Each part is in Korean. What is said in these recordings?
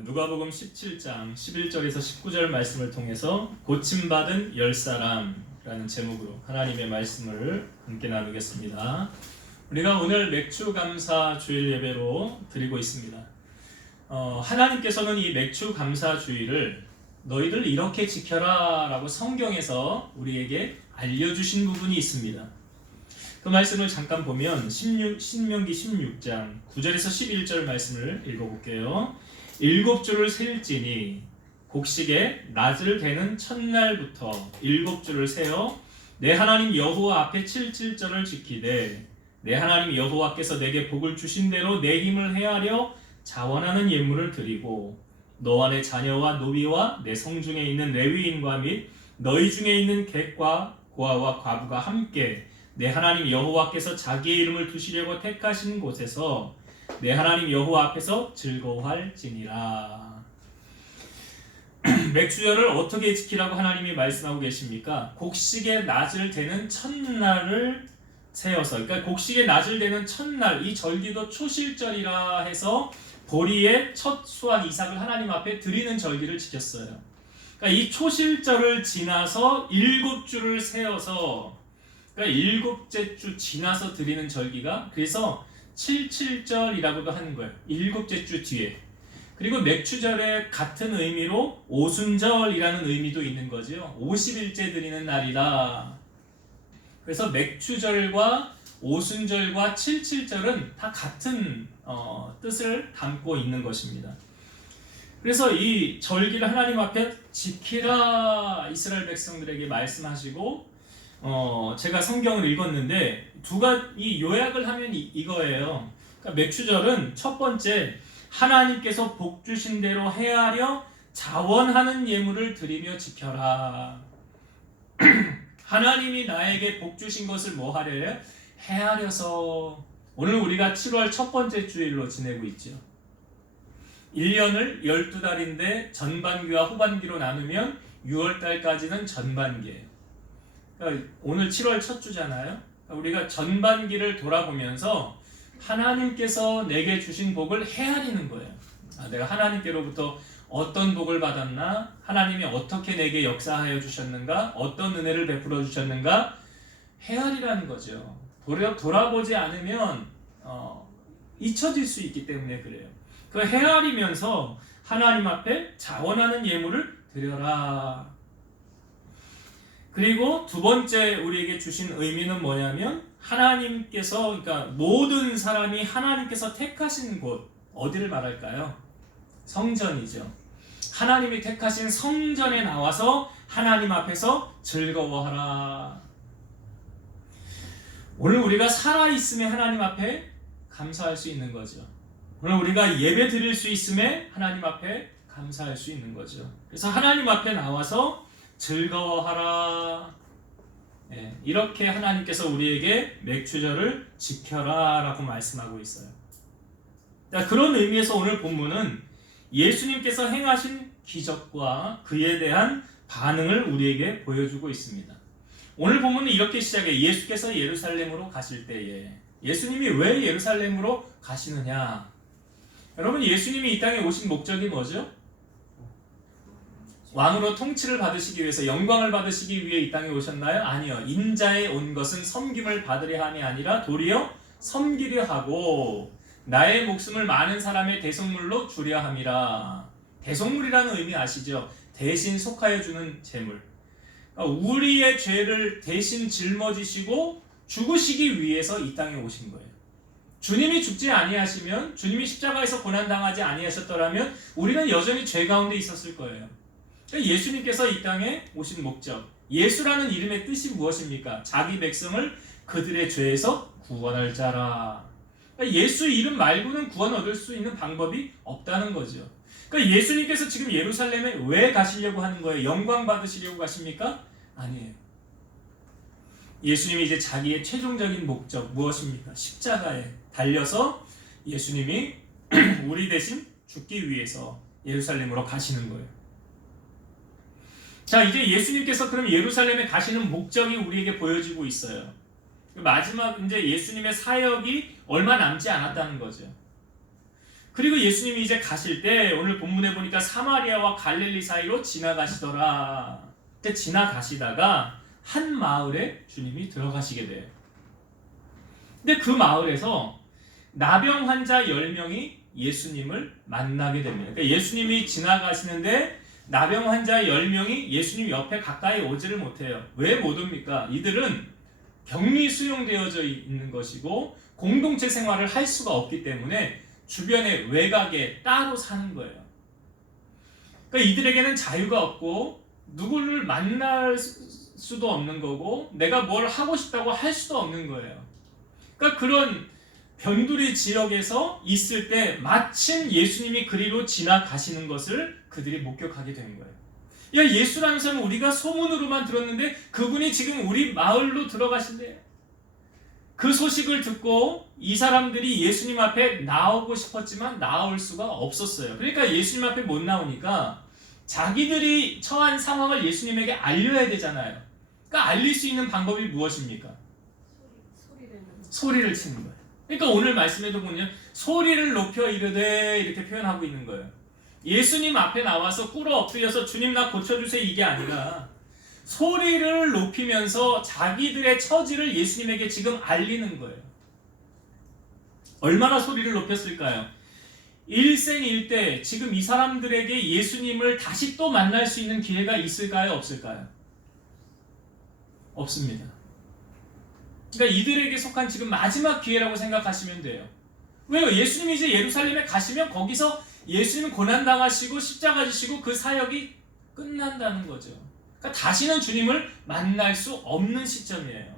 누가복음 17장 11절에서 19절 말씀을 통해서 고침받은 10사람이라는 제목으로 하나님의 말씀을 함께 나누겠습니다. 우리가 오늘 맥추감사 주일 예배로 드리고 있습니다. 하나님께서는 이 맥추감사 주일을 너희들 이렇게 지켜라 라고 성경에서 우리에게 알려주신 부분이 있습니다. 그 말씀을 잠깐 보면 신명기 16장 9절에서 11절 말씀을 읽어볼게요. 7주를 셀지니 곡식에 낮을 되는 첫날부터 7주를 세어 내 하나님 여호와 앞에 77절을 지키되 내 하나님 여호와께서 내게 복을 주신 대로 내 힘을 헤아려 자원하는 예물을 드리고 너와 내 자녀와 노비와 내 성중에 있는 레위인과 및 너희 중에 있는 객과 고아와 과부가 함께 내 하나님 여호와께서 자기의 이름을 두시려고 택하신 곳에서 내 하나님 여호와 앞에서 즐거워할지니라. 맥주절을 어떻게 지키라고 하나님이 말씀하고 계십니까? 곡식의 낮을 되는 첫날을 세어서, 그러니까 곡식의 낮을 되는 첫날, 이 절기도 초실절이라 해서 보리의 첫 수확 이삭을 하나님 앞에 드리는 절기를 지켰어요. 그러니까 이 초실절을 지나서 7주를 세어서, 그러니까 7째 주 지나서 드리는 절기가 그래서 77절이라고도 하는 거예요. 7째 주 뒤에. 그리고 맥추절의 같은 의미로 오순절이라는 의미도 있는 거죠. 50일째 드리는 날이다. 그래서 맥추절과 오순절과 77절은 다 같은 뜻을 담고 있는 것입니다. 그래서 이 절기를 하나님 앞에 지키라 이스라엘 백성들에게 말씀하시고 제가 성경을 읽었는데 이 요약을 하면 이거예요. 그러니까 맥추절은 첫 번째 하나님께서 복 주신 대로 헤아려 자원하는 예물을 드리며 지켜라. 하나님이 나에게 복 주신 것을 뭐 하래요? 헤아려서. 오늘 우리가 7월 첫 번째 주일로 지내고 있죠. 1년을 12달인데 전반기와 후반기로 나누면 6월달까지는 전반기예요. 그러니까 오늘 7월 첫 주잖아요. 그러니까 우리가 전반기를 돌아보면서 하나님께서 내게 주신 복을 헤아리는 거예요. 내가 하나님께로부터 어떤 복을 받았나? 하나님이 어떻게 내게 역사하여 주셨는가? 어떤 은혜를 베풀어 주셨는가? 헤아리라는 거죠. 돌아보지 않으면 잊혀질 수 있기 때문에 그래요. 그 헤아리면서 하나님 앞에 자원하는 예물을 드려라. 그리고 두 번째 우리에게 주신 의미는 뭐냐면 하나님께서, 그러니까 모든 사람이 하나님께서 택하신 곳, 어디를 말할까요? 성전이죠. 하나님이 택하신 성전에 나와서 하나님 앞에서 즐거워하라. 오늘 우리가 살아있음에 하나님 앞에 감사할 수 있는 거죠. 오늘 우리가 예배 드릴 수 있음에 하나님 앞에 감사할 수 있는 거죠. 그래서 하나님 앞에 나와서 즐거워하라. 이렇게 하나님께서 우리에게 맥추절을 지켜라 라고 말씀하고 있어요. 그런 의미에서 오늘 본문은 예수님께서 행하신 기적과 그에 대한 반응을 우리에게 보여주고 있습니다. 오늘 본문은 이렇게 시작해요. 예수께서 예루살렘으로 가실 때에. 예수님이 왜 예루살렘으로 가시느냐? 여러분, 예수님이 이 땅에 오신 목적이 뭐죠? 왕으로 통치를 받으시기 위해서, 영광을 받으시기 위해 이 땅에 오셨나요? 아니요. 인자에 온 것은 섬김을 받으려 함이 아니라 도리어 섬기려 하고 나의 목숨을 많은 사람의 대속물로 주려 함이라. 대속물이라는 의미 아시죠? 대신 속하여 주는 제물. 그러니까 우리의 죄를 대신 짊어지시고 죽으시기 위해서 이 땅에 오신 거예요. 주님이 죽지 아니하시면, 주님이 십자가에서 고난당하지 아니하셨더라면 우리는 여전히 죄 가운데 있었을 거예요. 예수님께서 이 땅에 오신 목적, 예수라는 이름의 뜻이 무엇입니까? 자기 백성을 그들의 죄에서 구원할 자라. 예수 이름 말고는 구원 얻을 수 있는 방법이 없다는 거죠. 그러니까 예수님께서 지금 예루살렘에 왜 가시려고 하는 거예요? 영광 받으시려고 가십니까? 아니에요. 예수님이 이제 자기의 최종적인 목적 무엇입니까? 십자가에 달려서 예수님이 우리 대신 죽기 위해서 예루살렘으로 가시는 거예요. 자, 이제 예수님께서 그럼 예루살렘에 가시는 목적이 우리에게 보여지고 있어요. 마지막 이제 예수님의 사역이 얼마 남지 않았다는 거죠. 그리고 예수님이 이제 가실 때 오늘 본문에 보니까 사마리아와 갈릴리 사이로 지나가시더라. 그때 지나가시다가 한 마을에 주님이 들어가시게 돼요. 근데 그 마을에서 나병 환자 10명이 예수님을 만나게 됩니다. 그러니까 예수님이 지나가시는데 나병 환자 10명이 예수님 옆에 가까이 오지를 못해요. 왜 못 옵니까? 이들은 격리 수용되어져 있는 것이고 공동체 생활을 할 수가 없기 때문에 주변의 외곽에 따로 사는 거예요. 그러니까 이들에게는 자유가 없고 누구를 만날 수도 없는 거고 내가 뭘 하고 싶다고 할 수도 없는 거예요. 그러니까 그런 변두리 지역에서 있을 때 마침 예수님이 그리로 지나가시는 것을 그들이 목격하게 되는 거예요. 야, 예수라는 사람은 우리가 소문으로만 들었는데 그분이 지금 우리 마을로 들어가신대요. 그 소식을 듣고 이 사람들이 예수님 앞에 나오고 싶었지만 나올 수가 없었어요. 그러니까 예수님 앞에 못 나오니까 자기들이 처한 상황을 예수님에게 알려야 되잖아요. 그러니까 알릴 수 있는 방법이 무엇입니까? 소리를 치는 거예요. 그러니까 오늘 말씀에도 보면 소리를 높여 이르되 이렇게 표현하고 있는 거예요. 예수님 앞에 나와서 꿇어 엎드려서 주님 나 고쳐주세요 이게 아니라 소리를 높이면서 자기들의 처지를 예수님에게 지금 알리는 거예요. 얼마나 소리를 높였을까요? 일생일대 지금 이 사람들에게 예수님을 다시 또 만날 수 있는 기회가 있을까요? 없을까요? 없습니다. 그러니까 이들에게 속한 지금 마지막 기회라고 생각하시면 돼요. 왜요? 예수님이 이제 예루살렘에 가시면 거기서 예수님은 고난당하시고 십자가 지시고 그 사역이 끝난다는 거죠. 그러니까 다시는 주님을 만날 수 없는 시점이에요.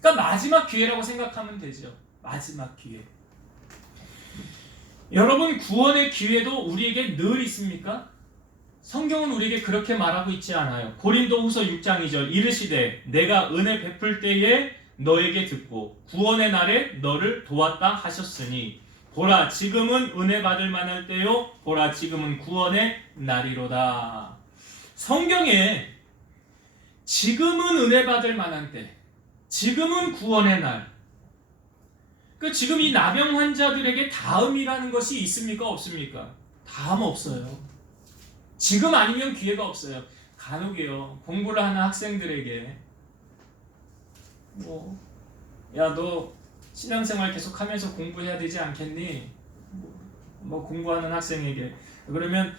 그러니까 마지막 기회라고 생각하면 되죠. 마지막 기회. 여러분, 구원의 기회도 우리에게 늘 있습니까? 성경은 우리에게 그렇게 말하고 있지 않아요. 고린도후서 6장 2절 이르시되 내가 은혜 베풀 때에 너에게 듣고 구원의 날에 너를 도왔다 하셨으니 보라 지금은 은혜 받을 만할 때요 보라 지금은 구원의 날이로다. 성경에 지금은 은혜 받을 만한 때, 지금은 구원의 날. 그러니까 지금 이 나병 환자들에게 다음이라는 것이 있습니까? 없습니까? 다음 없어요. 지금 아니면 기회가 없어요. 간혹이요 공부를 하는 학생들에게 야 너 신앙생활 계속하면서 공부해야 되지 않겠니? 뭐 공부하는 학생에게 그러면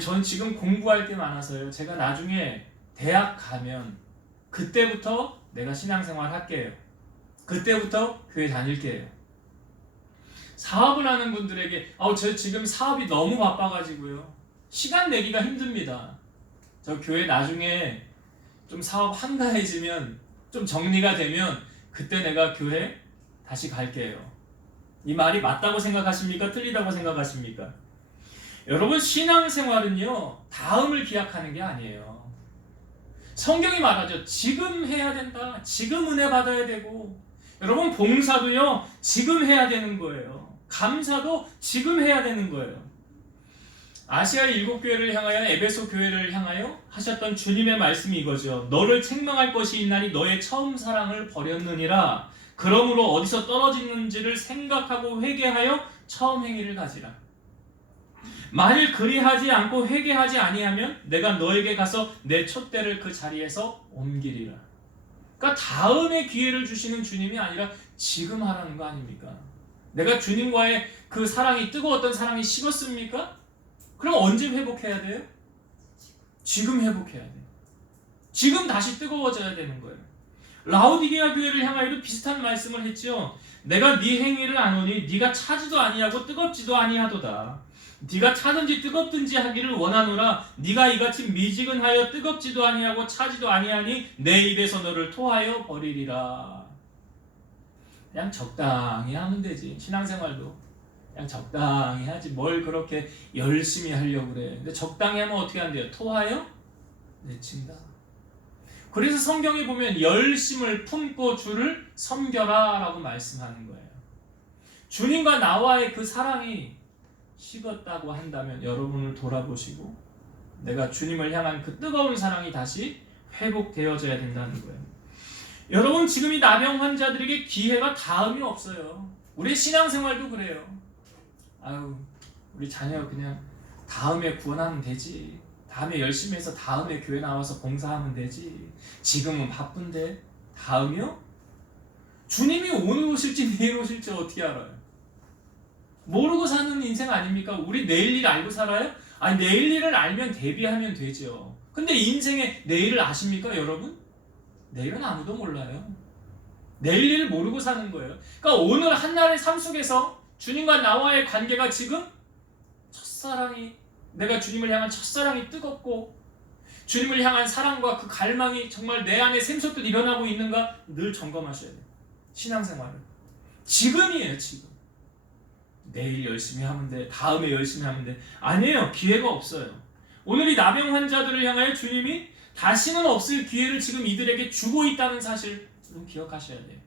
전 지금 공부할 게 많아서요. 제가 나중에 대학 가면 그때부터 내가 신앙생활 할게요. 그때부터 교회 다닐게요. 사업을 하는 분들에게 저 지금 사업이 너무 바빠가지고요. 시간 내기가 힘듭니다. 저 교회 나중에 좀 사업 한가해지면 좀 정리가 되면 그때 내가 교회 다시 갈게요. 이 말이 맞다고 생각하십니까? 틀리다고 생각하십니까? 여러분 신앙생활은요 다음을 기약하는 게 아니에요. 성경이 말하죠. 지금 해야 된다. 지금 은혜 받아야 되고 여러분 봉사도요 지금 해야 되는 거예요. 감사도 지금 해야 되는 거예요. 아시아 7교회를 향하여 에베소 교회를 향하여 하셨던 주님의 말씀이 이거죠. 너를 책망할 것이 있나니 너의 처음 사랑을 버렸느니라. 그러므로 어디서 떨어지는지를 생각하고 회개하여 처음 행위를 가지라. 만일 그리하지 않고 회개하지 아니하면 내가 너에게 가서 내 촛대를 그 자리에서 옮기리라. 그러니까 다음에 기회를 주시는 주님이 아니라 지금 하라는 거 아닙니까? 내가 주님과의 그 사랑이 뜨거웠던 사랑이 식었습니까? 그럼 언제 회복해야 돼요? 지금 회복해야 돼요. 지금 다시 뜨거워져야 되는 거예요. 라오디게아 교회를 향하여도 비슷한 말씀을 했죠. 내가 네 행위를 아노니 네가 차지도 아니하고 뜨겁지도 아니하도다. 네가 차든지 뜨겁든지 하기를 원하노라. 네가 이같이 미지근하여 뜨겁지도 아니하고 차지도 아니하니 내 입에서 너를 토하여 버리리라. 그냥 적당히 하면 되지. 신앙생활도 그냥 적당히 하지 뭘 그렇게 열심히 하려고 그래. 근데 적당히 하면 어떻게 한대요? 토하여 내친다. 그래서 성경에 보면 열심을 품고 주를 섬겨라 라고 말씀하는 거예요. 주님과 나와의 그 사랑이 식었다고 한다면 여러분을 돌아보시고 내가 주님을 향한 그 뜨거운 사랑이 다시 회복되어져야 된다는 거예요. 여러분 지금 이 나병 환자들에게 기회가 다음이 없어요. 우리 신앙생활도 그래요. 우리 자녀 그냥 다음에 구원하면 되지. 다음에 열심히 해서 다음에 교회 나와서 봉사하면 되지. 지금은 바쁜데 다음이요? 주님이 오늘 오실지 내일 오실지 어떻게 알아요? 모르고 사는 인생 아닙니까? 우리 내일 일 알고 살아요? 아니 내일 일을 알면 대비하면 되죠. 근데 인생의 내일을 아십니까 여러분? 내일은 아무도 몰라요. 내일 일을 모르고 사는 거예요. 그러니까 오늘 한날의 삶 속에서 주님과 나와의 관계가 지금 내가 주님을 향한 첫사랑이 뜨겁고 주님을 향한 사랑과 그 갈망이 정말 내 안에 샘솟듯 일어나고 있는가 늘 점검하셔야 돼요. 신앙생활을. 지금이에요, 지금. 내일 열심히 하면 돼. 다음에 열심히 하면 돼. 아니에요. 기회가 없어요. 오늘 이 나병 환자들을 향하여 주님이 다시는 없을 기회를 지금 이들에게 주고 있다는 사실 좀 기억하셔야 돼요.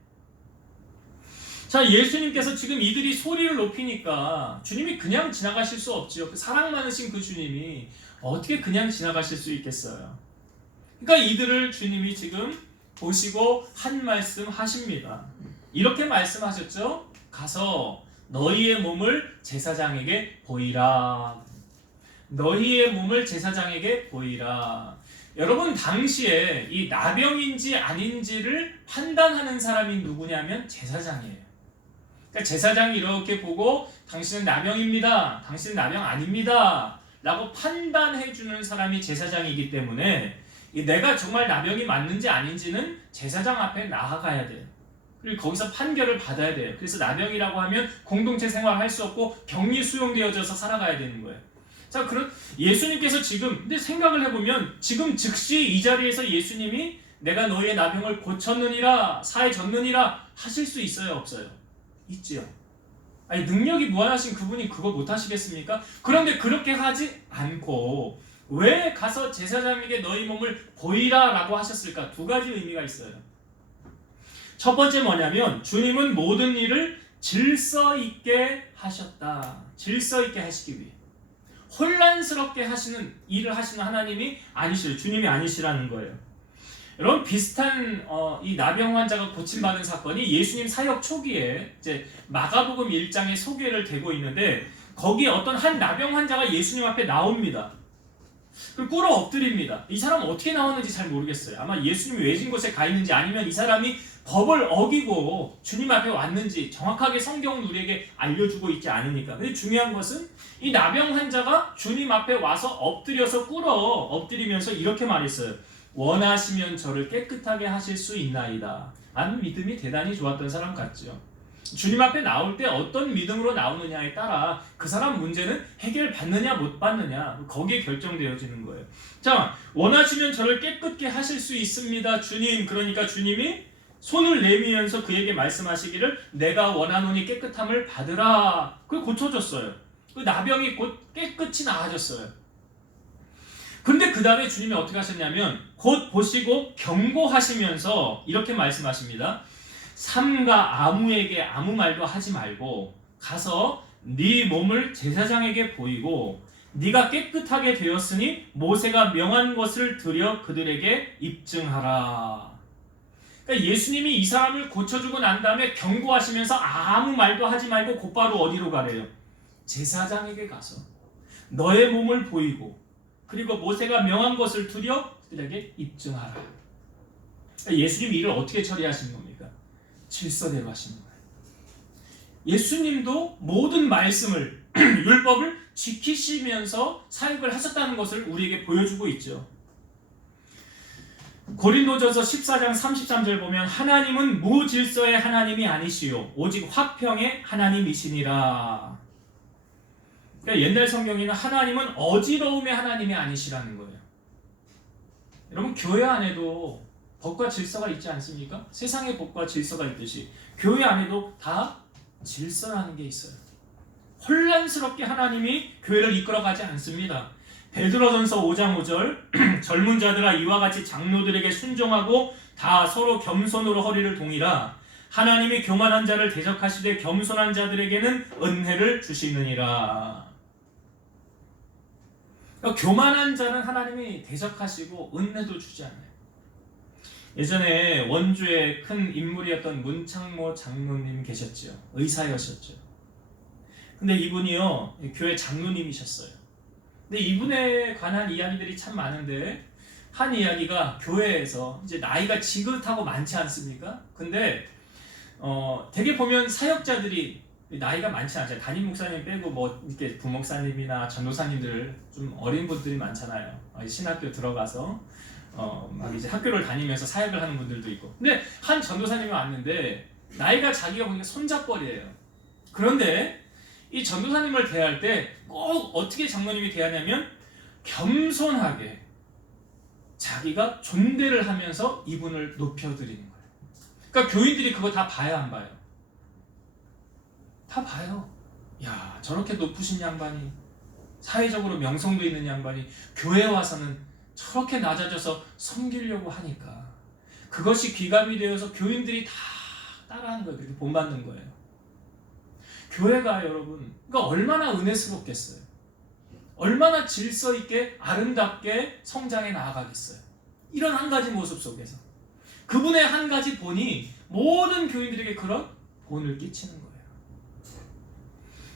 자, 예수님께서 지금 이들이 소리를 높이니까 주님이 그냥 지나가실 수 없지요. 그 사랑 많으신 그 주님이 어떻게 그냥 지나가실 수 있겠어요. 그러니까 이들을 주님이 지금 보시고 한 말씀 하십니다. 이렇게 말씀하셨죠. 가서 너희의 몸을 제사장에게 보이라. 너희의 몸을 제사장에게 보이라. 여러분 당시에 이 나병인지 아닌지를 판단하는 사람이 누구냐면 제사장이에요. 그러니까 제사장이 이렇게 보고 당신은 나병입니다. 당신은 나병 아닙니다. 라고 판단해주는 사람이 제사장이기 때문에 내가 정말 나병이 맞는지 아닌지는 제사장 앞에 나아가야 돼요. 그리고 거기서 판결을 받아야 돼요. 그래서 나병이라고 하면 공동체 생활할 수 없고 격리 수용되어져서 살아가야 되는 거예요. 자, 그럼 예수님께서 지금 근데 생각을 해보면 지금 즉시 이 자리에서 예수님이 내가 너희의 나병을 고쳤느니라 사해졌느니라 하실 수 있어요 없어요? 있지요. 아니 능력이 무한하신 그분이 그거 못하시겠습니까? 그런데 그렇게 하지 않고 왜 가서 제사장에게 너희 몸을 보이라 라고 하셨을까? 두 가지 의미가 있어요. 첫 번째 뭐냐면 주님은 모든 일을 질서 있게 하셨다. 질서 있게 하시기 위해. 혼란스럽게 하시는 일을 하시는 하나님이 아니시죠. 주님이 아니시라는 거예요. 여러분 비슷한 이 나병 환자가 고침받은 사건이 예수님 사역 초기에 이제 마가복음 1장에 소개를 되고 있는데 거기에 어떤 한 나병 환자가 예수님 앞에 나옵니다. 그리고 꿇어 엎드립니다. 이 사람은 어떻게 나왔는지 잘 모르겠어요. 아마 예수님이 외진 곳에 가 있는지 아니면 이 사람이 법을 어기고 주님 앞에 왔는지 정확하게 성경은 우리에게 알려주고 있지 않으니까. 근데 중요한 것은 이 나병 환자가 주님 앞에 와서 엎드려서 엎드리면서 이렇게 말했어요. 원하시면 저를 깨끗하게 하실 수 있나이다. 라는 믿음이 대단히 좋았던 사람 같죠. 주님 앞에 나올 때 어떤 믿음으로 나오느냐에 따라 그 사람 문제는 해결받느냐 못 받느냐 거기에 결정되어지는 거예요. 자, 원하시면 저를 깨끗게 하실 수 있습니다 주님. 그러니까 주님이 손을 내미면서 그에게 말씀하시기를 내가 원하노니 깨끗함을 받으라. 그걸 고쳐줬어요. 그 나병이 곧 깨끗이 나아졌어요. 근데 그 다음에 주님이 어떻게 하셨냐면 곧 보시고 경고하시면서 이렇게 말씀하십니다. 삼가 아무에게 아무 말도 하지 말고 가서 네 몸을 제사장에게 보이고 네가 깨끗하게 되었으니 모세가 명한 것을 드려 그들에게 입증하라. 그러니까 예수님이 이 사람을 고쳐주고 난 다음에 경고하시면서 아무 말도 하지 말고 곧바로 어디로 가래요? 제사장에게 가서 너의 몸을 보이고 그리고 모세가 명한 것을 두려 그들에게 입증하라. 그러니까 예수님이 이를 어떻게 처리하신 겁니까? 질서대로 하시는 거예요. 예수님도 모든 말씀을 율법을 지키시면서 사역을 하셨다는 것을 우리에게 보여주고 있죠. 고린도전서 14장 33절 보면 하나님은 무질서의 하나님이 아니시요 오직 화평의 하나님이시니라. 그러니까 옛날 성경에는 하나님은 어지러움의 하나님이 아니시라는 거예요. 여러분 교회 안에도 법과 질서가 있지 않습니까? 세상의 법과 질서가 있듯이 교회 안에도 다 질서라는 게 있어요. 혼란스럽게 하나님이 교회를 이끌어가지 않습니다. 베드로전서 5장 5절 젊은 자들아 이와 같이 장로들에게 순종하고 다 서로 겸손으로 허리를 동이라. 하나님이 교만한 자를 대적하시되 겸손한 자들에게는 은혜를 주시느니라. 그러니까 교만한 자는 하나님이 대적하시고 은혜도 주지 않아요. 예전에 원주의 큰 인물이었던 문창모 장로님 계셨죠. 의사였었죠. 근데 이분이요 교회 장로님이셨어요. 근데 이분에 관한 이야기들이 참 많은데 한 이야기가 교회에서 이제 나이가 지긋하고 많지 않습니까? 근데 되게 보면 사역자들이 나이가 많지 않잖아요. 담임 목사님 빼고 뭐 이렇게 부목사님이나 전도사님들 좀 어린 분들이 많잖아요. 신학교 들어가서 막 이제 학교를 다니면서 사역을 하는 분들도 있고. 근데 한 전도사님이 왔는데 나이가 자기가 보니까 손잡벌이에요. 그런데 이 전도사님을 대할 때 꼭 어떻게 장로님이 대하냐면 겸손하게 자기가 존대를 하면서 이분을 높여드리는 거예요. 그러니까 교인들이 그거 다 봐야 안 봐요? 다 봐요. 야, 저렇게 높으신 양반이, 사회적으로 명성도 있는 양반이 교회에 와서는 저렇게 낮아져서 섬기려고 하니까 그것이 귀감이 되어서 교인들이 다 따라하는 거예요. 그렇게 본받는 거예요. 교회가 여러분, 그러니까 얼마나 은혜스럽겠어요. 얼마나 질서 있게 아름답게 성장해 나아가겠어요. 이런 한 가지 모습 속에서 그분의 한 가지 본이 모든 교인들에게 그런 본을 끼치는 거예요.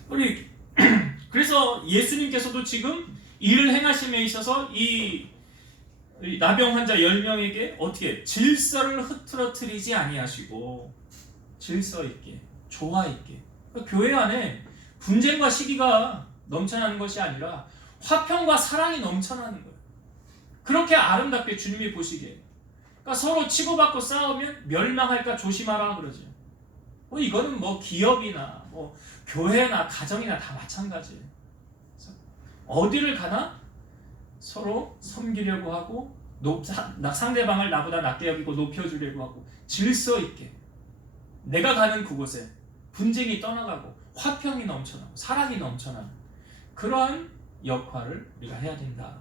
우리 그래서 예수님께서도 지금 일을 행하심에 있어서 이 나병 환자 10명에게 어떻게 질서를 흐트러뜨리지 아니하시고 질서 있게 조화 있게, 그러니까 교회 안에 분쟁과 시기가 넘쳐나는 것이 아니라 화평과 사랑이 넘쳐나는 거예요. 그렇게 아름답게 주님이 보시기에, 그러니까 서로 치고받고 싸우면 멸망할까 조심하라 그러죠. 이거는 뭐 기업이나 뭐 교회나 가정이나 다 마찬가지예요. 어디를 가나 서로 섬기려고 하고 상대방을 나보다 낮게 여기고 높여주려고 하고 질서 있게 내가 가는 그곳에 분쟁이 떠나가고 화평이 넘쳐나고 사랑이 넘쳐나는 그러한 역할을 우리가 해야 된다.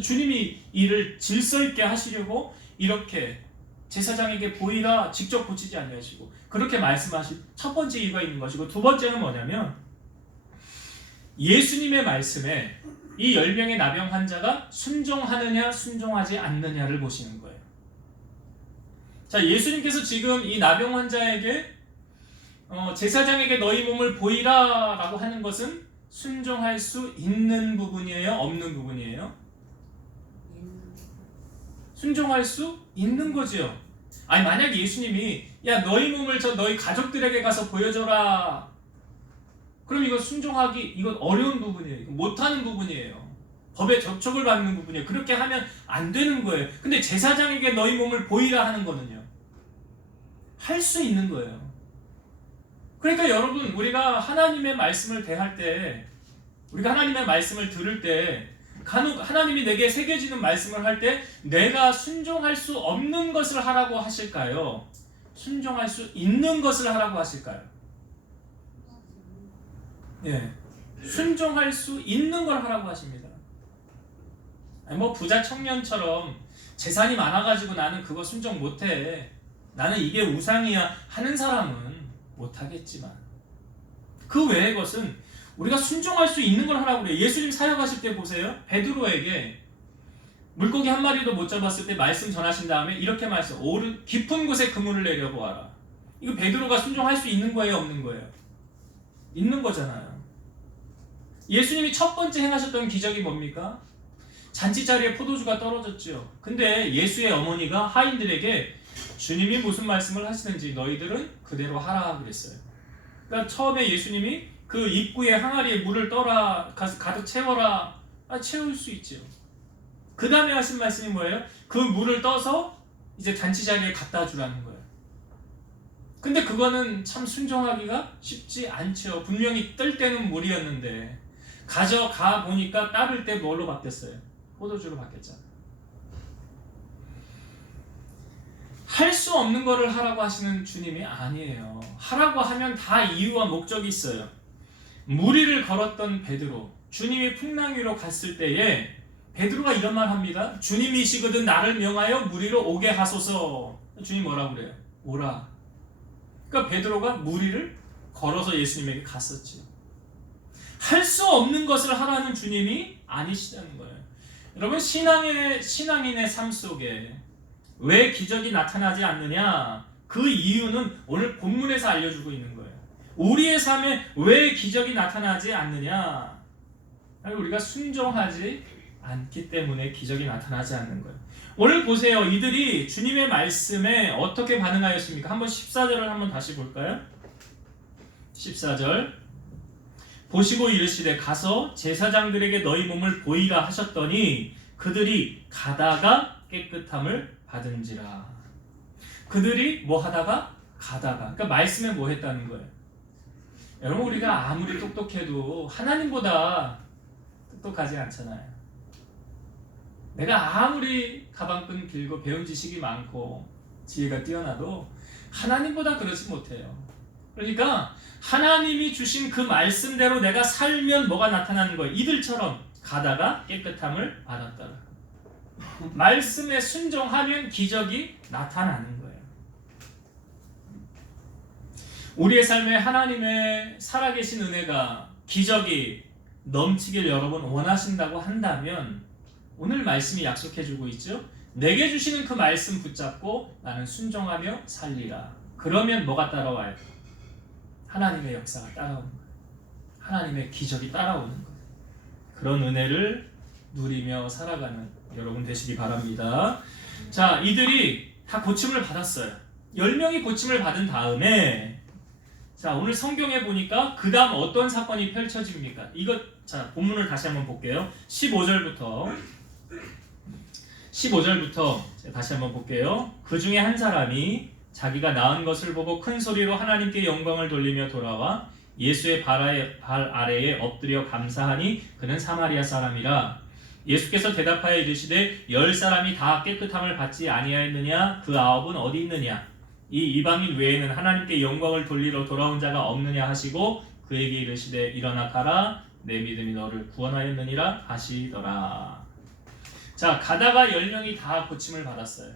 주님이 이를 질서 있게 하시려고 이렇게 제사장에게 보이라 직접 고치지 아니하시고 그렇게 말씀하신 첫 번째 이유가 있는 것이고, 두 번째는 뭐냐면 예수님의 말씀에 이 10명의 나병 환자가 순종하느냐 순종하지 않느냐를 보시는 거예요. 자, 예수님께서 지금 이 나병 환자에게 제사장에게 너희 몸을 보이라 라고 하는 것은 순종할 수 있는 부분이에요? 없는 부분이에요? 순종할 수 있는 거지요. 아니, 만약 예수님이 야 너희 몸을 너희 가족들에게 가서 보여줘라, 그럼 이거 순종하기 이건 어려운 부분이에요. 못하는 부분이에요. 법에 접촉을 받는 부분이에요. 그렇게 하면 안 되는 거예요. 근데 제사장에게 너희 몸을 보이라 하는 거는요, 할 수 있는 거예요. 그러니까 여러분, 우리가 하나님의 말씀을 대할 때, 우리가 하나님의 말씀을 들을 때, 간혹 하나님이 내게 새겨지는 말씀을 할 때 내가 순종할 수 없는 것을 하라고 하실까요? 순종할 수 있는 것을 하라고 하실까요? 예, 순종할 수 있는 걸 하라고 하십니다. 아니, 뭐 부자 청년처럼 재산이 많아가지고 나는 그거 순종 못해, 나는 이게 우상이야 하는 사람은 못하겠지만 그 외의 것은 우리가 순종할 수 있는 걸 하라고 그래요. 예수님 사역하실 때 보세요. 베드로에게 물고기 한 마리도 못 잡았을 때 말씀 전하신 다음에 이렇게 말씀, 깊은 곳에 그물을 내려보아라. 이거 베드로가 순종할 수 있는 거예요, 없는 거예요? 있는 거잖아요. 예수님이 첫 번째 행하셨던 기적이 뭡니까? 잔치자리에 포도주가 떨어졌죠. 근데 예수의 어머니가 하인들에게 주님이 무슨 말씀을 하시는지 너희들은 그대로 하라 그랬어요. 그러니까 처음에 예수님이 그 입구에 항아리에 물을 떠라, 가득 채워라. 채울 수 있죠. 그 다음에 하신 말씀이 뭐예요? 그 물을 떠서 이제 잔치자리에 갖다 주라는 거예요. 근데 그거는 참 순종하기가 쉽지 않죠. 분명히 뜰 때는 물이었는데 가져가 보니까 따를 때 뭘로 바뀌었어요? 포도주로 바뀌었잖아요. 할 수 없는 거를 하라고 하시는 주님이 아니에요. 하라고 하면 다 이유와 목적이 있어요. 무리를 걸었던 베드로, 주님이 풍랑 위로 갔을 때에 베드로가 이런 말 합니다. 주님이시거든 나를 명하여 무리로 오게 하소서. 주님 뭐라고 그래요? 오라. 그러니까 베드로가 무리를 걸어서 예수님에게 갔었지. 할 수 없는 것을 하라는 주님이 아니시다는 거예요. 여러분, 신앙인의 삶 속에 왜 기적이 나타나지 않느냐? 그 이유는 오늘 본문에서 알려주고 있는 거예요. 우리의 삶에 왜 기적이 나타나지 않느냐? 우리가 순종하지 않기 때문에 기적이 나타나지 않는 거예요. 오늘 보세요. 이들이 주님의 말씀에 어떻게 반응하였습니까? 한번 14절을 한번 다시 볼까요? 14절 보시고 이르시되 가서 제사장들에게 너희 몸을 보이라 하셨더니 그들이 가다가 깨끗함을 받은지라. 그들이 뭐 하다가? 가다가. 그러니까 말씀에 뭐 했다는 거예요. 여러분 우리가 아무리 똑똑해도 하나님보다 똑똑하지 않잖아요. 내가 아무리 가방끈 길고 배운 지식이 많고 지혜가 뛰어나도 하나님보다 그렇지 못해요. 그러니까 하나님이 주신 그 말씀대로 내가 살면 뭐가 나타나는 거예요? 이들처럼 가다가 깨끗함을 받았더라. 말씀에 순종하면 기적이 나타나는 거예요. 우리의 삶에 하나님의 살아계신 은혜가 기적이 넘치길 여러분 원하신다고 한다면 오늘 말씀이 약속해주고 있죠. 내게 주시는 그 말씀 붙잡고 나는 순종하며 살리라. 그러면 뭐가 따라와요? 하나님의 역사가 따라오는 거예요. 하나님의 기적이 따라오는 거예요. 그런 은혜를 누리며 살아가는 여러분 되시기 바랍니다. 자, 이들이 다 고침을 받았어요. 10명이 고침을 받은 다음에 자, 오늘 성경에 보니까 그 다음 어떤 사건이 펼쳐집니까? 이거 자, 본문을 다시 한번 볼게요. 15절부터 다시 한번 볼게요. 그 중에 한 사람이 자기가 낳은 것을 보고 큰 소리로 하나님께 영광을 돌리며 돌아와 예수의 발 아래에 엎드려 감사하니 그는 사마리아 사람이라. 예수께서 대답하여 이르시되 10사람이 다 깨끗함을 받지 아니하였느냐? 그 9은 어디 있느냐? 이 이방인 외에는 하나님께 영광을 돌리러 돌아온 자가 없느냐 하시고 그에게 이르시되 일어나 가라 내 믿음이 너를 구원하였느니라 하시더라. 자, 가다가 10명이 다 고침을 받았어요.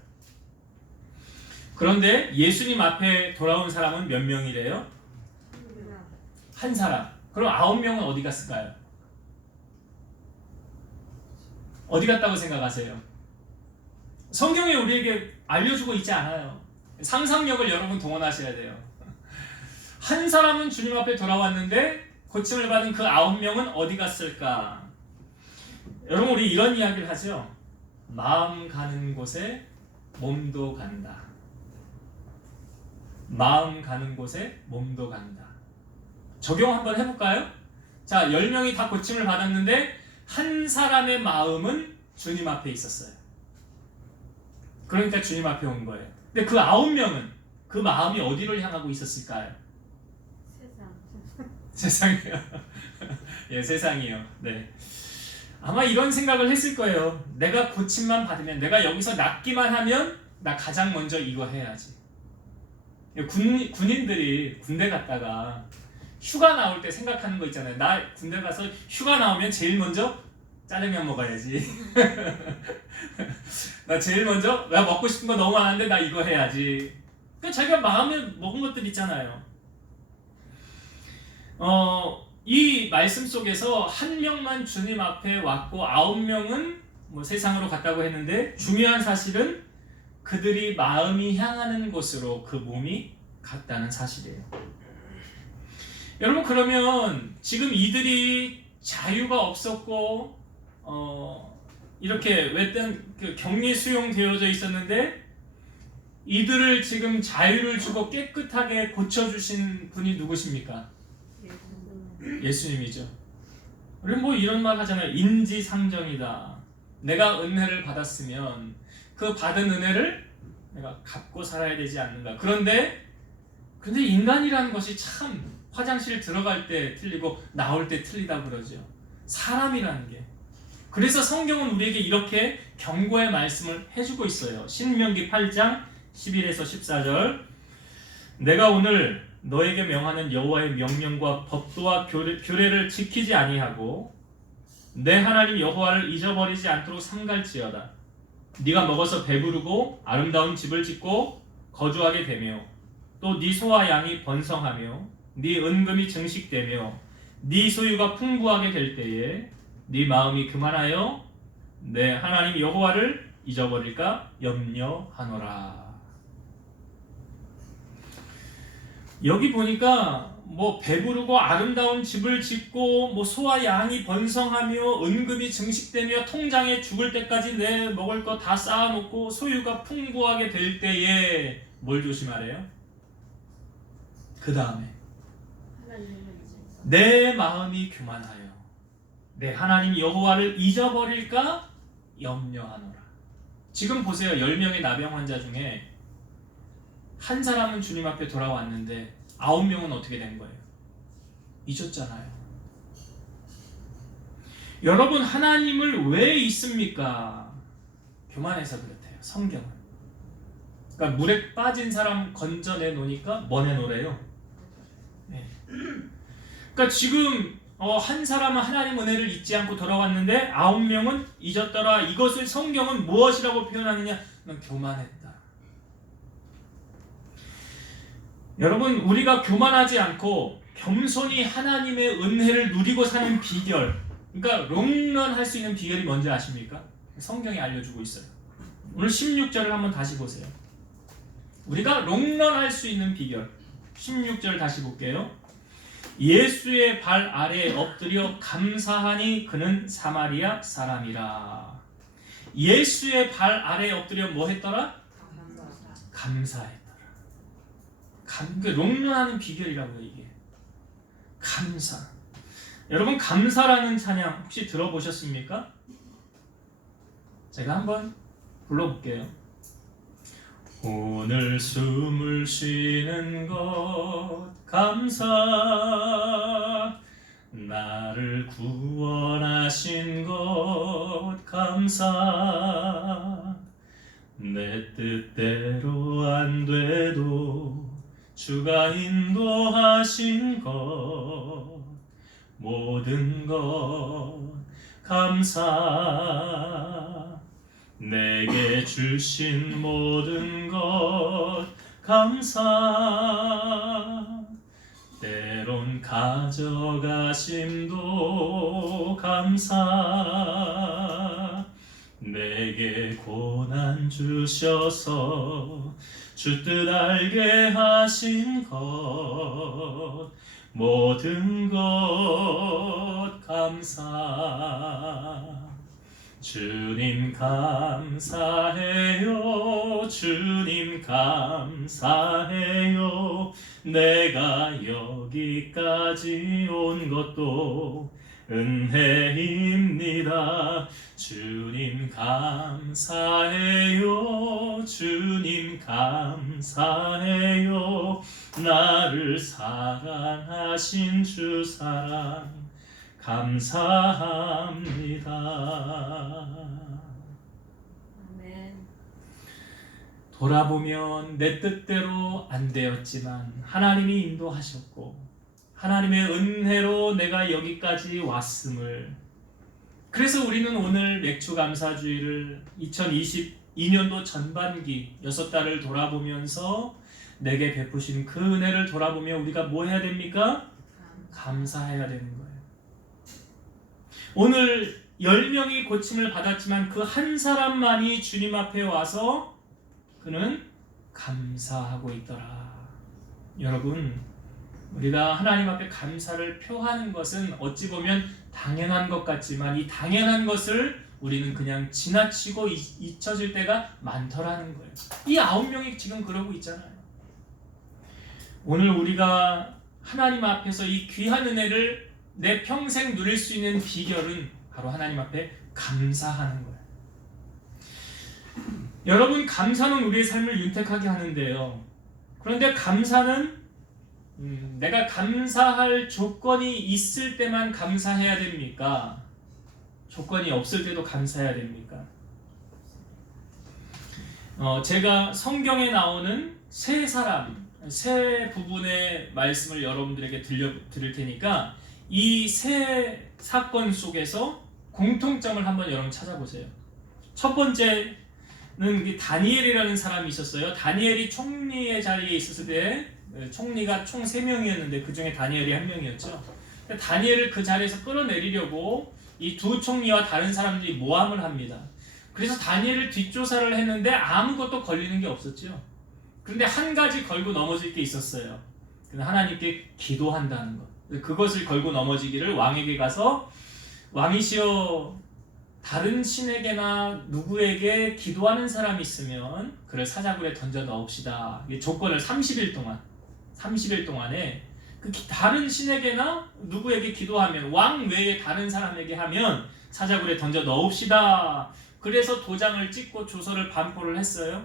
그런데 예수님 앞에 돌아온 사람은 몇 명이래요? 한 사람. 그럼 9명은 어디 갔을까요? 어디 갔다고 생각하세요? 성경에 우리에게 알려주고 있지 않아요. 상상력을 여러분 동원하셔야 돼요. 한 사람은 주님 앞에 돌아왔는데 고침을 받은 그 9명은 어디 갔을까? 여러분 우리 이런 이야기를 하죠. 마음 가는 곳에 몸도 간다. 마음 가는 곳에 몸도 간다. 적용 한번 해볼까요? 자, 10명이 다 고침을 받았는데 한 사람의 마음은 주님 앞에 있었어요. 그러니까 주님 앞에 온 거예요. 근데 그 9명은 그 마음이 어디를 향하고 있었을까요? 세상이요. 예, 세상이요. 네. 아마 이런 생각을 했을 거예요. 내가 고침만 받으면, 내가 여기서 낫기만 하면 나 가장 먼저 이거 해야지. 군인들이 군대 갔다가 휴가 나올 때 생각하는 거 있잖아요. 나 군대 가서 휴가 나오면 제일 먼저 짜장면 먹어야지. 나 제일 먼저 나 먹고 싶은 거 너무 많은데 나 이거 해야지. 그러니까 자기가 마음에 먹은 것들 있잖아요. 이 말씀 속에서 한 명만 주님 앞에 왔고 9명은 뭐 세상으로 갔다고 했는데 중요한 사실은 그들이 마음이 향하는 곳으로 그 몸이 갔다는 사실이에요. 여러분 그러면 지금 이들이 자유가 없었고 이렇게 외딴 그 격리 수용되어져 있었는데 이들을 지금 자유를 주고 깨끗하게 고쳐주신 분이 누구십니까? 예수님이죠. 우리 뭐 이런 말 하잖아요. 인지상정이다. 내가 은혜를 받았으면 그 받은 은혜를 내가 갚고 살아야 되지 않는가. 그런데 인간이라는 것이 참 화장실 들어갈 때 틀리고 나올 때 틀리다 그러죠. 사람이라는 게. 그래서 성경은 우리에게 이렇게 경고의 말씀을 해주고 있어요. 신명기 8장 11에서 14절 내가 오늘 너에게 명하는 여호와의 명령과 법도와 규례를 지키지 아니하고 내 하나님 여호와를 잊어버리지 않도록 삼갈지어다. 네가 먹어서 배부르고 아름다운 집을 짓고 거주하게 되며 또 네 소와 양이 번성하며 네 은금이 증식되며 네 소유가 풍부하게 될 때에 네 마음이 그만하여 내 하나님 여호와를 잊어버릴까 염려하노라. 여기 보니까 뭐 배부르고 아름다운 집을 짓고 뭐 소와 양이 번성하며 은금이 증식되며 통장에 죽을 때까지 내 먹을 거 다 쌓아놓고 소유가 풍부하게 될 때에 뭘 조심하래요? 그 다음에 내 마음이 교만하여 내 하나님 여호와를 잊어버릴까 염려하노라. 지금 보세요. 10명의 나병 환자 중에 한 사람은 주님 앞에 돌아왔는데 9명은 어떻게 된 거예요? 잊었잖아요. 여러분, 하나님을 왜 잊습니까? 교만해서 그렇대요. 성경은. 그러니까 물에 빠진 사람 건져내 놓으니까 뭐 내놓으래요? 네. 그러니까 지금 한 사람은 하나님 은혜를 잊지 않고 돌아왔는데 9명은 잊었더라. 이것을 성경은 무엇이라고 표현하느냐? 넌 교만했다. 여러분, 우리가 교만하지 않고 겸손히 하나님의 은혜를 누리고 사는 비결, 그러니까 롱런할 수 있는 비결이 뭔지 아십니까? 성경이 알려주고 있어요. 오늘 16절을 한번 다시 보세요. 우리가 롱런할 수 있는 비결, 16절 다시 볼게요. 예수의 발 아래에 엎드려 감사하니 그는 사마리아 사람이라. 예수의 발 아래에 엎드려 뭐 했더라? 감사했더라. 롱런하는 비결이라고요. 이게 감사. 여러분, 감사라는 찬양 혹시 들어보셨습니까? 제가 한번 불러볼게요. 오늘 숨을 쉬는 것 감사, 나를 구원하신 것 감사, 내 뜻대로 안 돼도 주가 인도하신 것 모든 것 감사, 내게 주신 모든 것 감사, 때론 가져가심도 감사, 내게 고난 주셔서 주 뜻 알게 하신 것 모든 것 감사, 주님 감사해요. 주님 감사해요. 내가 여기까지 온 것도 은혜입니다. 주님 감사해요. 주님 감사해요. 나를 사랑하신 주 사랑 감사합니다. 아멘. 돌아보면 내 뜻대로 안 되었지만 하나님이 인도하셨고 하나님의 은혜로 내가 여기까지 왔음을, 그래서 우리는 오늘 맥주감사주의를 2022년도 전반기 6달을 돌아보면서 내게 베푸신 그 은혜를 돌아보며 우리가 뭐 해야 됩니까? 감사해야 되는 거예요. 오늘 10명이 고침을 받았지만 그 한 사람만이 주님 앞에 와서 그는 감사하고 있더라. 여러분, 우리가 하나님 앞에 감사를 표하는 것은 어찌 보면 당연한 것 같지만 이 당연한 것을 우리는 그냥 지나치고 잊혀질 때가 많더라는 거예요. 이 9명이 지금 그러고 있잖아요. 오늘 우리가 하나님 앞에서 이 귀한 은혜를 내 평생 누릴 수 있는 비결은 바로 하나님 앞에 감사하는 거예요. 여러분, 감사는 우리의 삶을 윤택하게 하는데요. 그런데 감사는 내가 감사할 조건이 있을 때만 감사해야 됩니까? 조건이 없을 때도 감사해야 됩니까? 제가 성경에 나오는 세 부분의 말씀을 여러분들에게 들을 테니까 이 세 사건 속에서 공통점을 한번 여러분 찾아보세요. 첫 번째는 다니엘이라는 사람이 있었어요. 다니엘이 총리의 자리에 있었을 때 총리가 총 3명이었는데 그 중에 다니엘이 1명이었죠. 다니엘을 그 자리에서 끌어내리려고 이 두 총리와 다른 사람들이 모함을 합니다. 그래서 다니엘을 뒷조사를 했는데 아무것도 걸리는 게 없었죠. 그런데 한 가지 걸고 넘어질 게 있었어요. 하나님께 기도한다는 것. 그것을 걸고 넘어지기를 왕에게 가서 왕이시여 다른 신에게나 누구에게 기도하는 사람이 있으면 그를 사자굴에 던져 넣읍시다. 조건을 30일 동안에 그 다른 신에게나 누구에게 기도하면 왕 외에 다른 사람에게 하면 사자굴에 던져 넣읍시다. 그래서 도장을 찍고 조서를 반포를 했어요.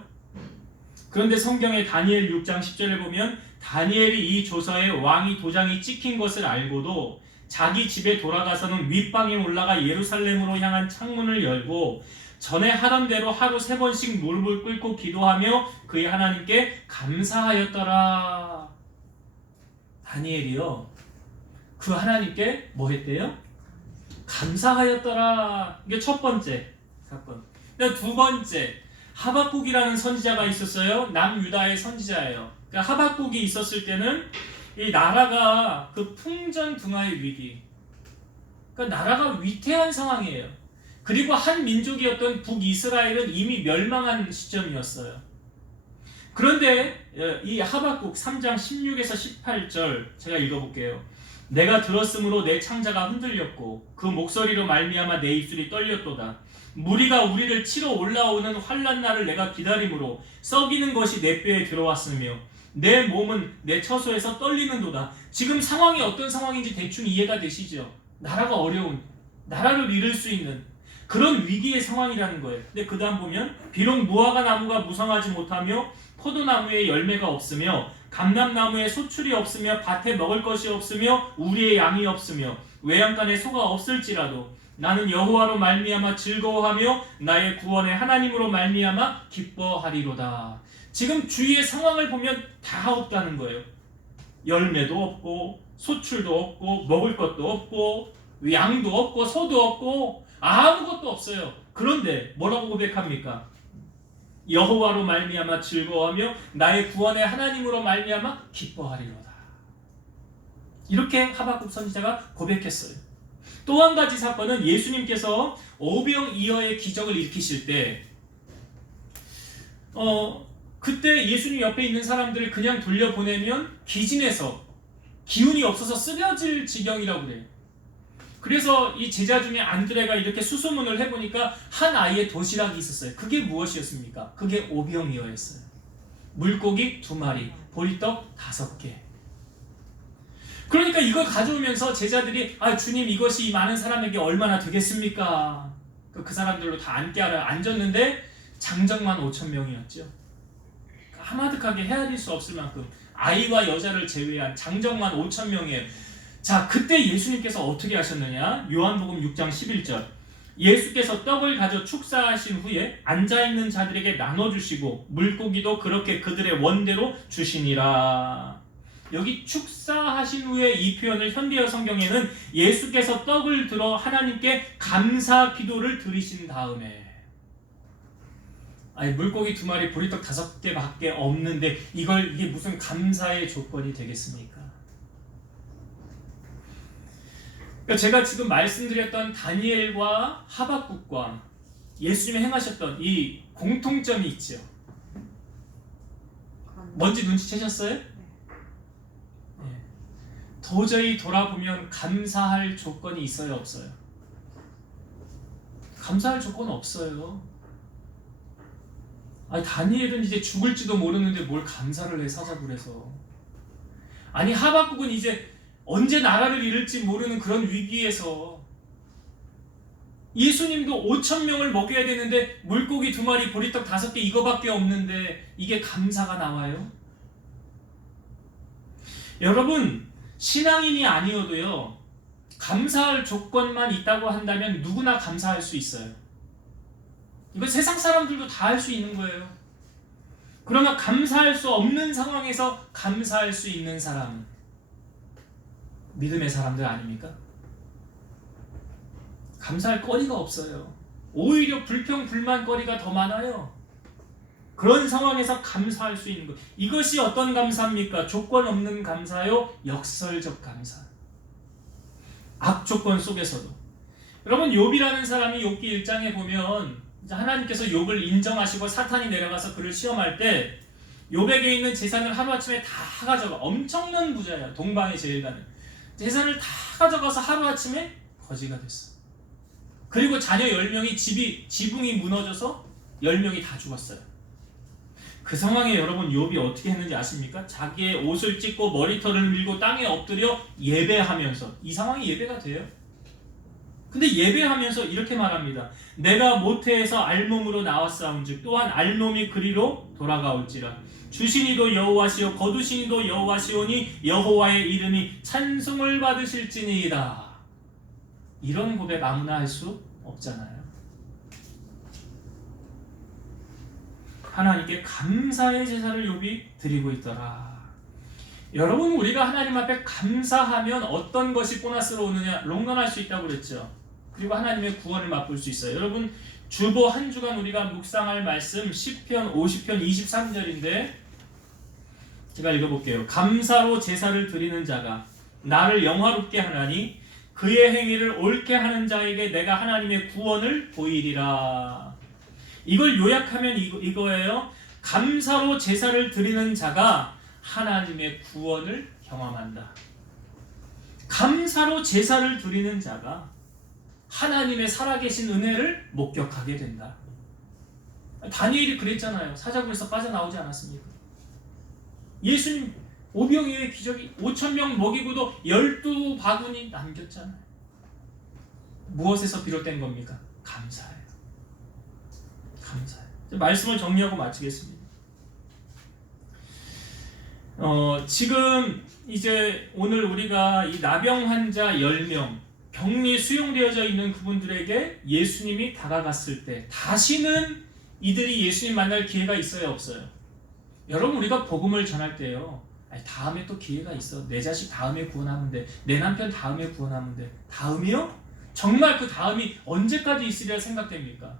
그런데 성경의 다니엘 6장 10절에 보면 다니엘이 이 조서에 왕이 도장이 찍힌 것을 알고도 자기 집에 돌아가서는 윗방에 올라가 예루살렘으로 향한 창문을 열고 전에 하던 대로 하루 3번씩 무릎을 꿇고 기도하며 그의 하나님께 감사하였더라. 다니엘이요, 그 하나님께 뭐 했대요? 감사하였더라. 이게 첫 번째 사건. 두 번째, 하박국이라는 선지자가 있었어요. 남유다의 선지자예요. 그러니까 하박국이 있었을 때는 이 나라가 그 풍전등화의 위기, 그러니까 나라가 위태한 상황이에요. 그리고 한 민족이었던 북이스라엘은 이미 멸망한 시점이었어요. 그런데 이 하박국 3장 16에서 18절 제가 읽어볼게요. 내가 들었으므로 내 창자가 흔들렸고 그 목소리로 말미암아 내 입술이 떨렸도다. 무리가 우리를 치러 올라오는 환난 날을 내가 기다림으로 썩이는 것이 내 뼈에 들어왔으며 내 몸은 내 처소에서 떨리는도다. 지금 상황이 어떤 상황인지 대충 이해가 되시죠? 나라가 어려운, 나라를 잃을 수 있는 그런 위기의 상황이라는 거예요. 근데 그 다음 보면 비록 무화과 나무가 무성하지 못하며 포도나무에 열매가 없으며 감람나무에 소출이 없으며 밭에 먹을 것이 없으며 우리의 양이 없으며 외양간에 소가 없을지라도 나는 여호와로 말미암아 즐거워하며 나의 구원의 하나님으로 말미암아 기뻐하리로다. 지금 주위의 상황을 보면 다 없다는 거예요. 열매도 없고 소출도 없고 먹을 것도 없고 양도 없고 소도 없고 아무것도 없어요. 그런데 뭐라고 고백합니까? 여호와로 말미암아 즐거워하며 나의 구원의 하나님으로 말미암아 기뻐하리로다. 이렇게 하박국 선지자가 고백했어요. 또 한 가지 사건은 예수님께서 오병이어의 기적을 일으키실 때 그때 예수님 옆에 있는 사람들을 그냥 돌려보내면 기진해서 기운이 없어서 쓰러질 지경이라고 그래요. 그래서 이 제자 중에 안드레가 이렇게 수소문을 해보니까 한 아이의 도시락이 있었어요. 그게 무엇이었습니까? 그게 오병이어였어요. 물고기 2마리, 보리떡 5개. 그러니까 이걸 가져오면서 제자들이 주님 이것이 이 많은 사람에게 얼마나 되겠습니까? 그 사람들로 다 앉았는데 장정만 5,000명이었죠. 하마득하게 헤아릴 수 없을 만큼 아이와 여자를 제외한 장정만 5,000명이에요. 자, 그때 예수님께서 어떻게 하셨느냐? 요한복음 6장 11절. 예수께서 떡을 가져 축사하신 후에 앉아있는 자들에게 나눠주시고 물고기도 그렇게 그들의 원대로 주시니라. 여기 축사하신 후에 이 표현을 현대어 성경에는 예수께서 떡을 들어 하나님께 감사 기도를 드리신 다음에, 물고기 2마리 보리떡 5개밖에 없는데 이게 무슨 감사의 조건이 되겠습니까? 그러니까 제가 지금 말씀드렸던 다니엘과 하박국과 예수님이 행하셨던 이 공통점이 있죠. 뭔지 눈치채셨어요? 네. 도저히 돌아보면 감사할 조건이 있어요, 없어요? 감사할 조건은 없어요. 다니엘은 이제 죽을지도 모르는데 뭘 감사를 해, 사자굴에서. 하박국은 이제 언제 나라를 잃을지 모르는 그런 위기에서 예수님도 5,000명을 먹여야 되는데 물고기 2마리, 보리떡 5개 이거밖에 없는데 이게 감사가 나와요? 여러분, 신앙인이 아니어도요, 감사할 조건만 있다고 한다면 누구나 감사할 수 있어요. 이건 세상 사람들도 다 할 수 있는 거예요. 그러나 감사할 수 없는 상황에서 감사할 수 있는 사람은 믿음의 사람들 아닙니까? 감사할 거리가 없어요. 오히려 불평불만거리가 더 많아요. 그런 상황에서 감사할 수 있는 것, 이것이 어떤 감사입니까? 조건 없는 감사요, 역설적 감사. 악조건 속에서도. 여러분, 욥이라는 사람이 욥기 1장에 보면 하나님께서 욥을 인정하시고 사탄이 내려가서 그를 시험할 때 욥에게 있는 재산을 하루아침에 다 가져가. 엄청난 부자야. 동방의 제일 가는. 재산을 다 가져가서 하루아침에 거지가 됐어. 그리고 자녀 10명이 지붕이 무너져서 10명이 다 죽었어요. 그 상황에 여러분 욥이 어떻게 했는지 아십니까? 자기의 옷을 찢고 머리털을 밀고 땅에 엎드려 예배하면서, 이 상황이 예배가 돼요? 근데 예배하면서 이렇게 말합니다. 내가 모태에서 알몸으로 나왔사온즉 또한 알몸이 그리로 돌아가올지라. 주신이도 여호와시요 거두신이도 여호와시오니 여호와의 이름이 찬송을 받으실지니이다. 이런 고백 아무나 할 수 없잖아요. 하나님께 감사의 제사를 욥이 드리고 있더라. 여러분, 우리가 하나님 앞에 감사하면 어떤 것이 보너스로 오느냐 롱런할 수 있다고 그랬죠. 그리고 하나님의 구원을 맛볼 수 있어요. 여러분, 주보 한 주간 우리가 묵상할 말씀 10편, 50편, 23절인데 제가 읽어볼게요. 감사로 제사를 드리는 자가 나를 영화롭게 하나니 그의 행위를 옳게 하는 자에게 내가 하나님의 구원을 보이리라. 이걸 요약하면 이거예요. 감사로 제사를 드리는 자가 하나님의 구원을 경험한다. 감사로 제사를 드리는 자가 하나님의 살아계신 은혜를 목격하게 된다. 다니엘이 그랬잖아요. 사자굴에서 빠져나오지 않았습니까? 예수님 오병이어의 기적이 5,000명 먹이고도 12바구니 남겼잖아요. 무엇에서 비롯된 겁니까? 감사예요. 감사예요. 말씀을 정리하고 마치겠습니다. 지금 이제 오늘 우리가 이 나병 환자 10명, 격리 수용되어져 있는 그분들에게 예수님이 다가갔을 때 다시는 이들이 예수님 만날 기회가 있어요, 없어요? 여러분, 우리가 복음을 전할 때요, 다음에 또 기회가 있어. 내 자식 다음에 구원하면 돼. 내 남편 다음에 구원하면 돼. 다음이요? 정말 그 다음이 언제까지 있으리라 생각됩니까?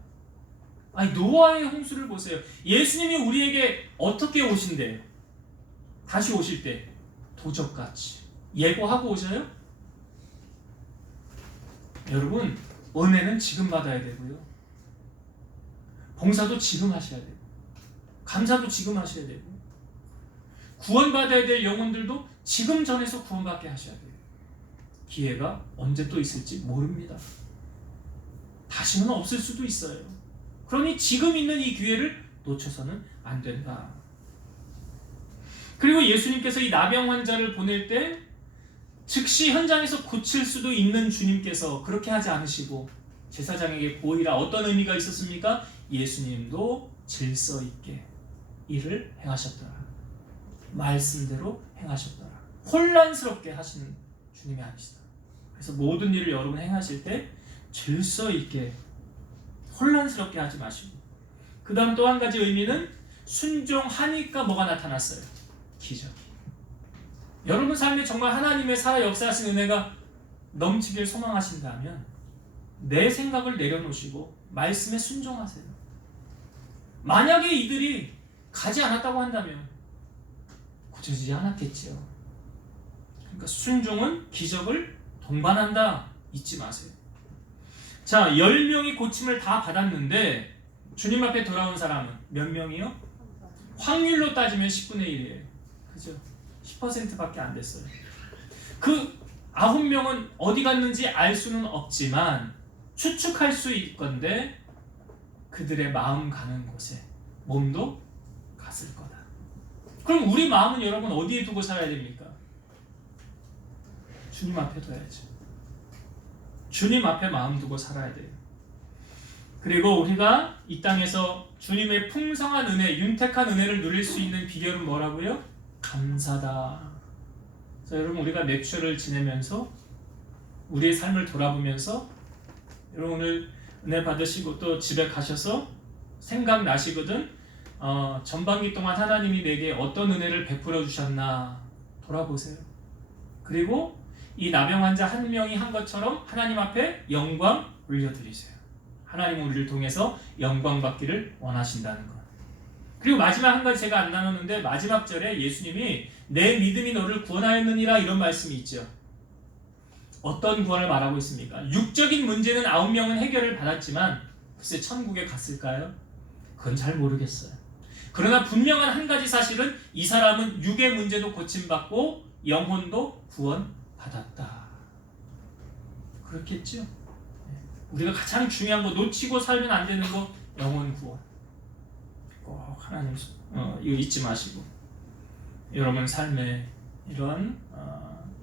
노아의 홍수를 보세요. 예수님이 우리에게 어떻게 오신대요? 다시 오실 때 도적같이 예고하고 오셔요? 여러분, 은혜는 지금 받아야 되고요. 봉사도 지금 하셔야 되고, 감사도 지금 하셔야 되고, 구원받아야 될 영혼들도 지금 전에서 구원받게 하셔야 돼요. 기회가 언제 또 있을지 모릅니다. 다시는 없을 수도 있어요. 그러니 지금 있는 이 기회를 놓쳐서는 안 된다. 그리고 예수님께서 이 나병 환자를 보낼 때 즉시 현장에서 고칠 수도 있는 주님께서 그렇게 하지 않으시고 제사장에게 보이라. 어떤 의미가 있었습니까? 예수님도 질서 있게 일을 행하셨더라. 말씀대로 행하셨더라. 혼란스럽게 하시는 주님이 아니시다. 그래서 모든 일을 여러분 행하실 때 질서 있게, 혼란스럽게 하지 마시고, 그 다음 또 한 가지 의미는 순종하니까 뭐가 나타났어요? 기적이. 여러분 삶에 정말 하나님의 살아 역사하신 은혜가 넘치길 소망하신다면 내 생각을 내려놓으시고 말씀에 순종하세요. 만약에 이들이 가지 않았다고 한다면 고쳐지지 않았겠지요. 그러니까 순종은 기적을 동반한다. 잊지 마세요. 자, 10명이 고침을 다 받았는데 주님 앞에 돌아온 사람은 몇 명이요? 확률로 따지면 10분의 1이에요. 그죠? 10%밖에 안 됐어요. 그 9명은 어디 갔는지 알 수는 없지만 추측할 수 있건데 그들의 마음 가는 곳에 몸도 갔을 거다. 그럼 우리 마음은 여러분 어디에 두고 살아야 됩니까? 주님 앞에 둬야죠. 주님 앞에 마음 두고 살아야 돼요. 그리고 우리가 이 땅에서 주님의 풍성한 은혜, 윤택한 은혜를 누릴 수 있는 비결은 뭐라고요? 감사다. 그래서 여러분, 우리가 맥주를 지내면서 우리의 삶을 돌아보면서 여러분 오늘 은혜 받으시고 또 집에 가셔서 생각나시거든. 전반기 동안 하나님이 내게 어떤 은혜를 베풀어 주셨나 돌아보세요. 그리고 이 나병 환자 한 명이 한 것처럼 하나님 앞에 영광 올려드리세요. 하나님은 우리를 통해서 영광 받기를 원하신다는 것. 그리고 마지막 한 가지 제가 안 나눴는데 마지막 절에 예수님이 내 믿음이 너를 구원하였느니라 이런 말씀이 있죠. 어떤 구원을 말하고 있습니까? 육적인 문제는 9명은 해결을 받았지만 글쎄 천국에 갔을까요? 그건 잘 모르겠어요. 그러나 분명한 한 가지 사실은 이 사람은 육의 문제도 고침받고 영혼도 구원받았다. 그렇겠죠? 우리가 가장 중요한 거 놓치고 살면 안 되는 거 영혼 구원. 꼭 하나님 이거 잊지 마시고 여러분 삶에 이런